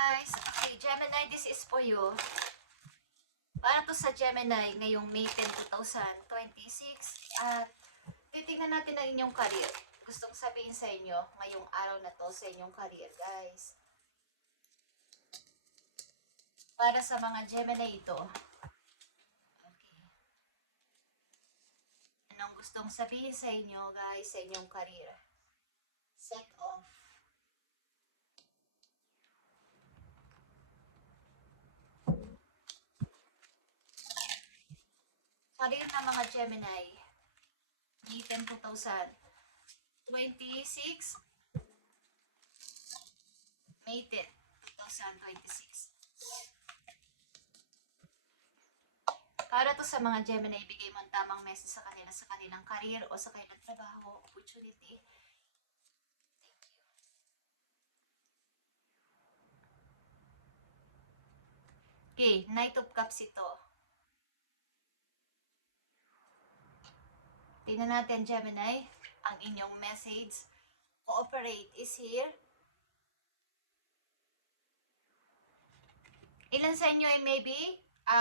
guys! Okay, Gemini, this is for you. Para to sa Gemini ngayong May 10, 2026. At titignan natin ang inyong career. Gustong sabihin sa inyo ngayong araw na to sa inyong career, guys. Para sa mga Gemini ito. Okay. Anong gustong sabihin sa inyo, guys, sa inyong career? Set off. Career ng mga Gemini, May 10, 2026, May 10, 2026. Para to sa mga Gemini, ibigay mo ang tamang message sa kanila sa kanilang career o sa kanilang trabaho, opportunity. Thank you. Okay, Knight of Cups ito. Tingnan natin, Gemini, ang inyong message. Cooperate is here. Ilan sa inyo ay maybe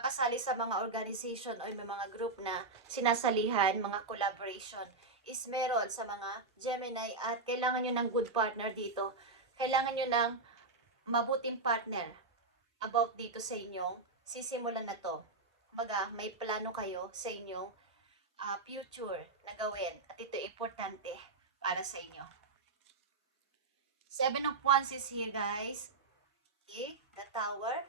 kasali sa mga organization o may mga group na sinasalihan, mga collaboration is meron sa mga Gemini at kailangan nyo ng good partner dito. Kailangan nyo ng mabuting partner about dito sa inyong sisimulan na to. Kumbaga, may plano kayo sa inyong future na gawin at ito importante para sa inyo. 7 of Wands is here, guys. Okay, the Tower.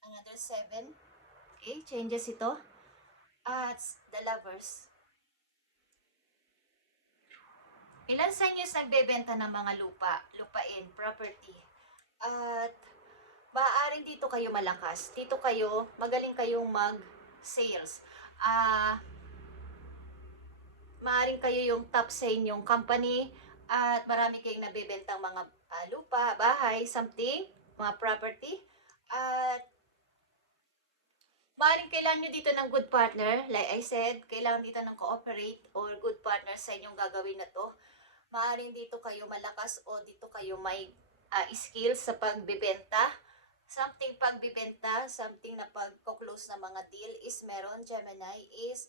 Another 7. Okay, changes ito. At the Lovers. Ilan sa inyo nagbebenta ng mga lupain, property. At maaaring dito kayo malakas. Dito kayo, magaling kayong mag-sales. Maaaring kayo yung top sa inyong company at marami kayong nabebentang mga lupa, bahay, something, mga property. At maaaring kailangan nyo dito ng good partner. Like I said, kailangan dito ng cooperate or good partner sa inyong gagawin na to. Maaaring dito kayo malakas o dito kayo may skills sa pagbibenta. Something pagbibenta, something na pag-close na mga deal is meron, Gemini, is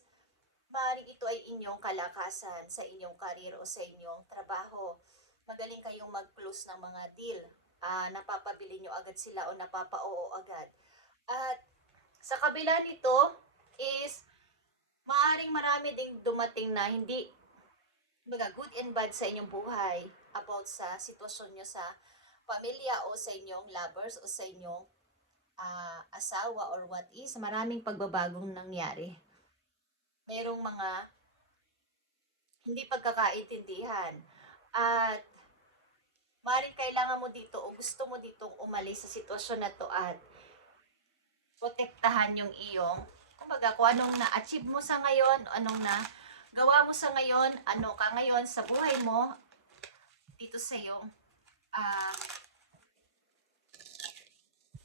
maaaring ito ay inyong kalakasan sa inyong career o sa inyong trabaho. Magaling kayong mag-close ng mga deal. Napapabili nyo agad sila o napapa-oo agad. At sa kabila nito is maaaring marami ding dumating na hindi good and bad sa inyong buhay about sa sitwasyon nyo sa pamilya o sa inyong lovers o sa inyong asawa or what is, maraming pagbabagong nangyari. Merong mga hindi pagkakaintindihan at maaaring kailangan mo dito o gusto mo ditong umalis sa sitwasyon na to at protektahan yung iyong, kumbaga kung anong na-achieve mo sa ngayon, anong na gawa mo sa ngayon, ano ka ngayon sa buhay mo, dito sa iyong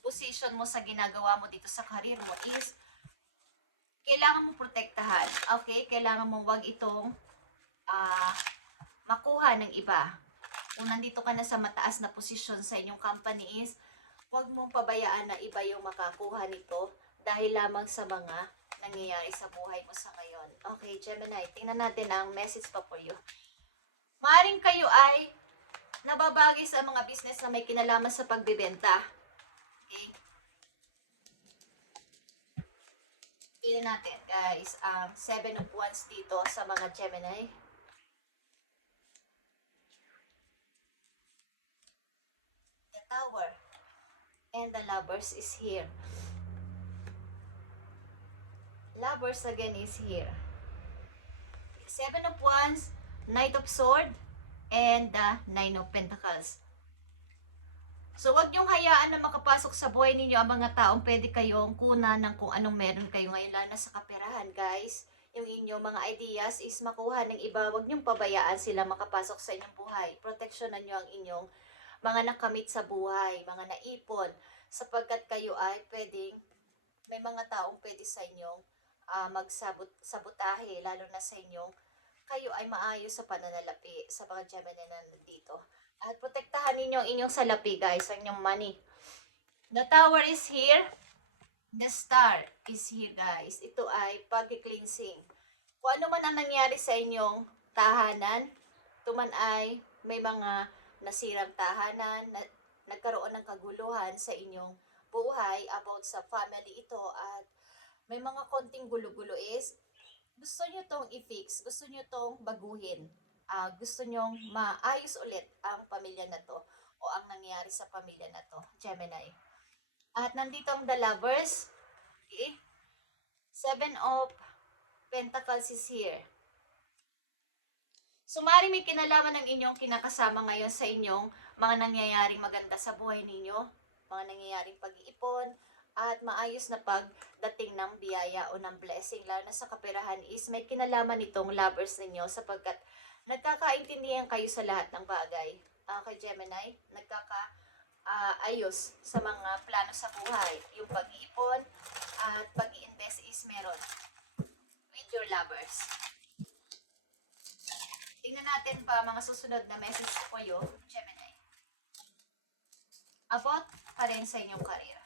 position mo sa ginagawa mo dito sa career mo is kailangan mo protektahan. Okay? Kailangan mo wag itong makuha ng iba. Kung nandito ka na sa mataas na posisyon sa inyong company is wag mong pabayaan na iba yung makakuha nito dahil lamang sa mga nangyayari sa buhay mo sa ngayon. Okay, Gemini, tingnan natin ang message pa for you. Maaring kayo ay nababagay sa mga business na may kinalaman sa pagbebenta. Okay? Tingnan natin, guys, 7 of Wands dito sa mga Gemini. The Tower and the Lovers is here. Lovers again is here. 7 of Wands, Knight of Swords, and the 9 of Pentacles. So, wag niyong hayaan na makapasok sa buhay ninyo ang mga taong pwede kayong kuna ng kung anong meron kayo ngayon, lalo na sa kaperahan, guys. Yung inyong mga ideas is makuha ng iba. Wag niyong pabayaan sila makapasok sa inyong buhay. Proteksyonan niyo ang inyong mga nakamit sa buhay, mga naipon, sapagkat kayo ay pwedeng, may mga taong pwede sa inyong magsabotahe, lalo na sa inyong kayo ay maayos sa pananalapi sa mga Gemini na nandito. At protektahan ninyo ang inyong salapi guys, ang inyong money. The Tower is here. The Star is here guys. Ito ay pag-cleansing. Kung ano man ang nangyari sa inyong tahanan, ito man ay may mga nasirang tahanan, nagkaroon ng kaguluhan sa inyong buhay about sa family ito at may mga konting gulo-gulo is gusto nyo tong i-fix, gusto nyo tong baguhin. Gusto nyong maayos ulit ang pamilya na to o ang nangyari sa pamilya na to, Gemini. At nandito ang The Lovers. Okay? Seven of Pentacles is here. So, maaaring may kinalaman ng inyong kinakasama ngayon sa inyong mga nangyayaring maganda sa buhay ninyo, mga nangyayaring pag-iipon, at maayos na pagdating ng biyaya o ng blessing, lalo na sa kaperahan is may kinalaman itong lovers ninyo sapagkat nagkakaintindihan kayo sa lahat ng bagay. Kay Gemini, ayos sa mga plano sa buhay. Yung pag-iipon at pag-i-invest is meron with your lovers. Tingnan natin pa mga susunod na message po kayo, Gemini. About pa rin sa inyong career.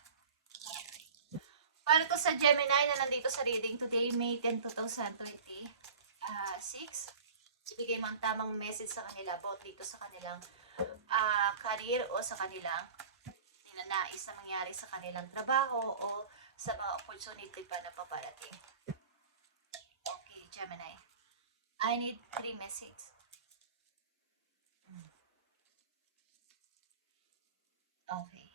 Para to sa Gemini na nandito sa reading today, May 10, 2026, ibigay mo ang tamang message sa kanila about dito sa kanilang career o sa kanilang ninanais na mangyari sa kanilang trabaho o sa mga opportunity pa na paparating. Okay, Gemini. I need 3 messages. Okay.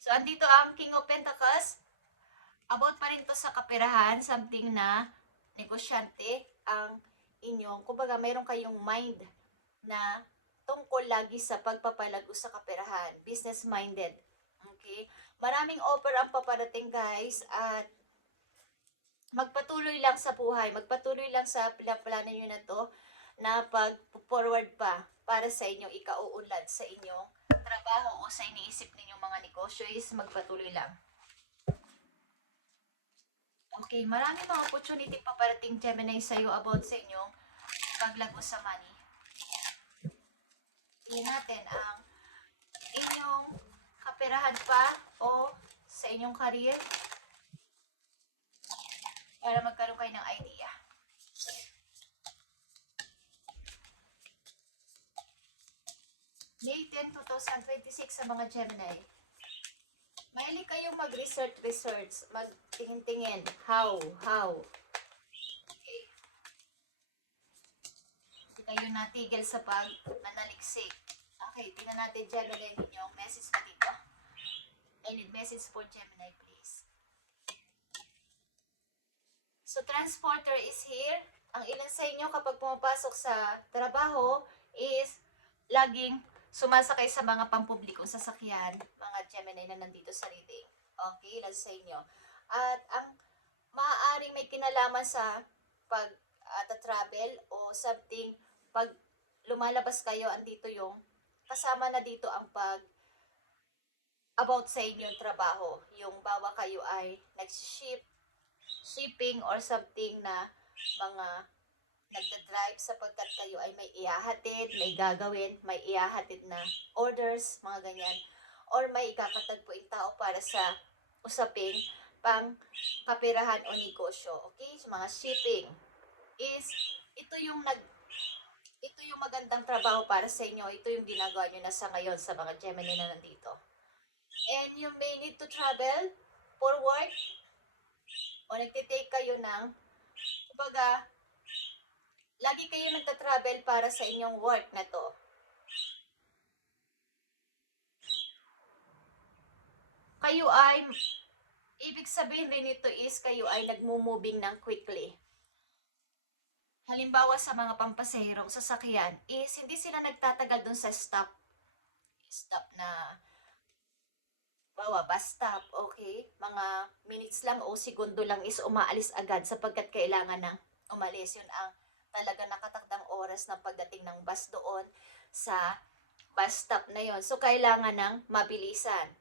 So, andito ang King of Pentacles. About pa rin to sa kaperahan, something na negosyante ang inyong, kumbaga mayroon kayong mind na tungkol lagi sa pagpapalago sa kaperahan, business-minded. Okay? Maraming offer ang paparating guys at magpatuloy lang sa buhay, magpatuloy lang sa plano nyo na to na pag-forward pa para sa inyong ikauunlad sa inyong trabaho o sa iniisip ninyong mga negosyo is magpatuloy lang. Okay, maraming mga opportunity paparating Gemini sa'yo about sa inyong paglago sa money. Tingnan natin ang inyong kaperahan pa o sa inyong career para magkaroon kayo ng idea. May 10, 2026 sa mga Gemini. Mahilig kayong mag-research, magtingin-tingin. How? Okay. Hindi kayo natigil sa pag-nanaliksik. Okay, tingnan natin Gemini ninyong message pa dito. I need message for Gemini, please. So, transporter is here. Ang ilan sa inyo kapag pumapasok sa trabaho is laging sumasakay sa mga pampublikong sasakyan, mga Gemini na nandito sa reading. Okay, ilan sa inyo. At ang maaaring may kinalaman sa pag-travel o something, pag lumalabas kayo, andito yung kasama na dito ang about sa inyong trabaho. Yung bawa kayo ay shipping or something na mga nagda-drive sapagkat kayo ay may ihahatid, may gagawin, may ihahatid na orders, mga ganyan. Or may ikakatagpuing tao para sa usaping pang kaperahan o negosyo. Okay? So, mga shipping is ito yung magandang trabaho para sa inyo. Ito yung ginagawa nyo na sa ngayon sa mga Gemini na nandito. And you may need to travel for work o nagtitake kayo ng kumbaga lagi kayo nagta-travel para sa inyong work na to. Kayo ay, ibig sabihin rin nito is kayo ay nagmo-moving ng quickly. Halimbawa sa mga pampaserong sasakyan is hindi sila nagtatagal dun sa stop na bawa bus stop, okay? Mga minutes lang o segundo lang is umaalis agad sapagkat kailangan na umalis. Yun ang talaga nakatakdang oras ng pagdating ng bus doon sa bus stop na yon. So, kailangan ng mabilisan.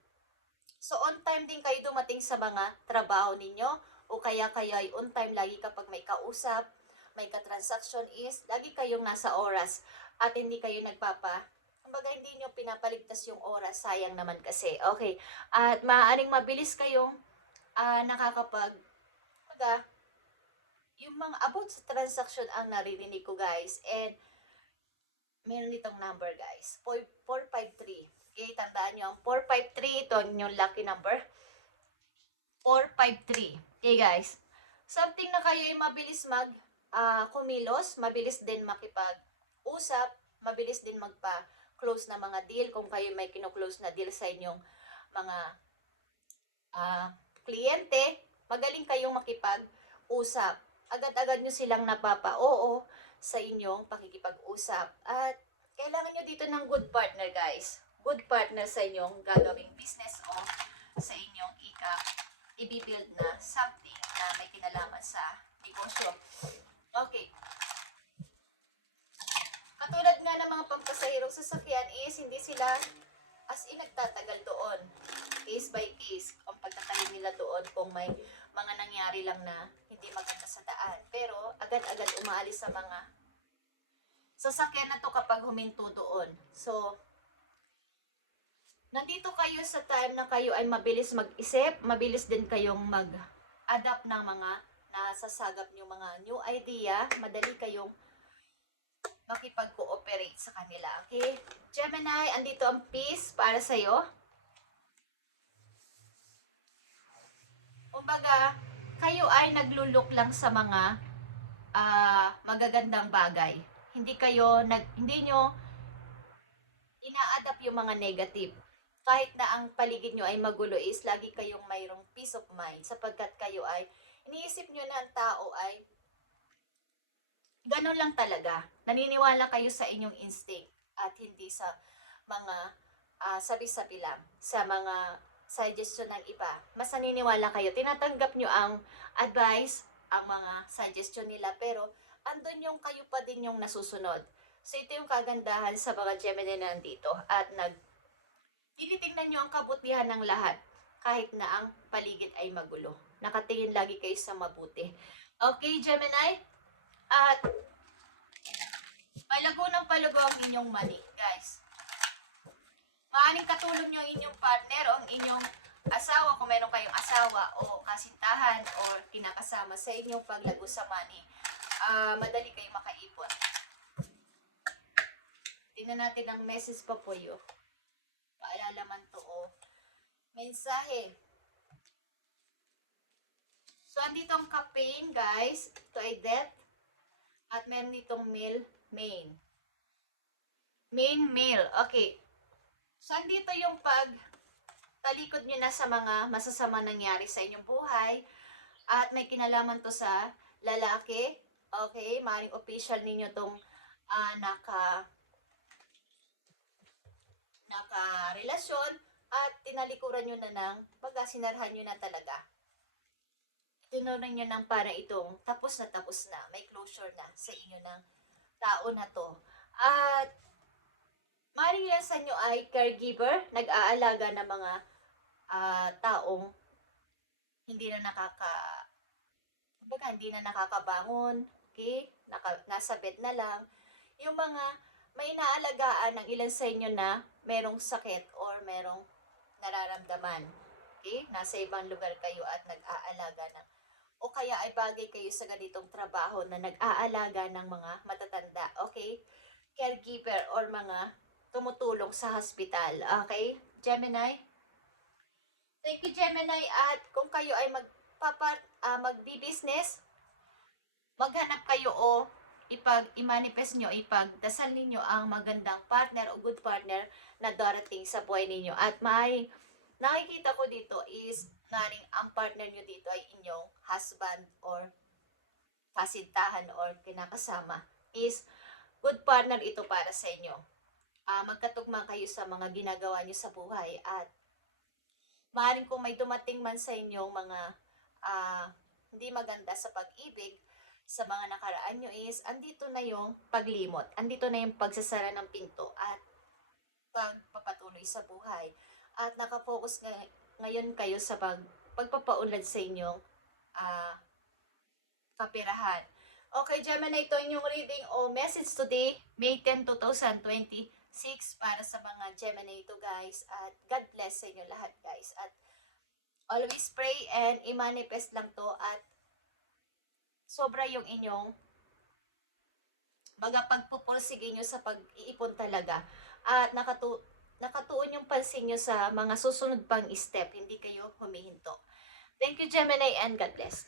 So, on time din kayo dumating sa mga trabaho ninyo o kaya kayo ay on time lagi kapag may kausap, may ka-transaction is lagi kayong nasa oras at hindi kayo kumbaga hindi nyo pinapaligtas yung oras, sayang naman kasi. Okay, at maaaring mabilis kayong kumbaga, yung mga about sa transaction ang naririnig ko guys, and meron itong number guys, 453. Okay, tandaan nyo ang 453, ito yung lucky number. 453. Okay guys, something na kayo ay mabilis kumilos, mabilis din makipag-usap, mabilis din magpa-close na mga deal kung kayo may kino-close na deal sa inyong mga kliyente, magaling kayong makipag-usap. Agad-agad nyo silang napapa-oo sa inyong pakikipag-usap. At kailangan nyo dito ng good partner guys. Good partner sa inyong gagawing business o sa inyong i-build na something na may kinalaman sa negosyo. Okay. Katulad nga ng mga pampasahirong sasakyan is hindi sila as in nagtatagal doon. Case by case ang pagtatagal nila doon kung may mga nangyari lang na hindi maganda sa daan. Pero agad-agad umaalis sa mga sasakyan na to kapag huminto doon. So, nandito kayo sa time na kayo ay mabilis mag-isip, mabilis din kayong mag-adapt ng mga nasasagap nyo mga new idea, madali kayong makipag-cooperate sa kanila. Okay? Gemini, andito ang peace para sa'yo. Kumbaga, kayo ay naglulok lang sa mga magagandang bagay. Hindi nyo ina-adapt yung mga negative. Kahit na ang paligid nyo ay magulo is lagi kayong mayroong peace of mind sapagkat kayo ay iniisip nyo na ang tao ay ganun lang talaga. Naniniwala kayo sa inyong instinct at hindi sa mga sabi-sabi lang, sa mga suggestion ng iba. Mas naniniwala kayo. Tinatanggap nyo ang advice, ang mga suggestion nila, pero andun yung kayo pa din yung nasusunod. So ito yung kagandahan sa mga Gemini na nandito at tinitingnan nyo ang kabutihan ng lahat kahit na ang paligid ay magulo. Nakatingin lagi kayo sa mabuti. Okay, Gemini? At palago ng palago ang inyong money, guys. Maaaring katulong nyo ang inyong partner o ang inyong asawa kung meron kayong asawa o kasintahan o kinakasama sa inyong paglago sa money. Madali kayong makaipon. Tingnan natin ang message pa po yun. Paalala man to o mensahe. So, andito ang campaign, guys. Ito ay death. At meron ditong main. Mail. Okay. So, andito yung talikod nyo na sa mga masasama nangyari sa inyong buhay. At may kinalaman to sa lalaki. Okay. Maaaring official ninyo tong naka-relasyon. At tinalikuran nyo na sinarhan nyo na talaga. Tinunan nyo ng parang itong tapos na, may closure na sa inyo ng tao na to. At maaaring yan sa inyo ay caregiver, nag-aalaga ng mga taong hindi na nakakabangon, okay? Nasa bed na lang. Yung mga may inaalagaan ng ilan sa inyo na merong sakit or merong nararamdaman. Okay? Nasa ibang lugar kayo at nag-aalaga ng o kaya ay bagay kayo sa ganitong trabaho na nag-aalaga ng mga matatanda, okay? Caregiver or mga tumutulong sa hospital, okay? Gemini? Thank you, Gemini. At kung kayo ay magbi-business, maghanap kayo o i-manifest nyo, ipagdasal ninyo ang magandang partner o good partner na darating sa buhay ninyo. At nakikita ko dito is ang partner nyo dito ay inyong husband or kasintahan or kinakasama is good partner ito para sa inyo. Magkatugma kayo sa mga ginagawa nyo sa buhay at maaaring kung may dumating man sa inyong mga hindi maganda sa pag-ibig sa mga nakaraan nyo is andito na yung paglimot, andito na yung pagsasara ng pinto at pagpapatuloy sa buhay at nakafocus ngayon kayo sa pagpapaunlad sa inyong ah, kapirahan. Okay, Gemini, ito yung reading o message today, May 10, 2026 para sa mga Gemini ito, guys. At God bless sa inyo lahat, guys. At always pray and i-manifest lang to at sobra yung inyong mga pagpupursige nyo sa pag-iipon talaga. At nakatuon yung pansin nyo sa mga susunod pang step, hindi kayo humihinto. Thank you, Gemini, and God bless.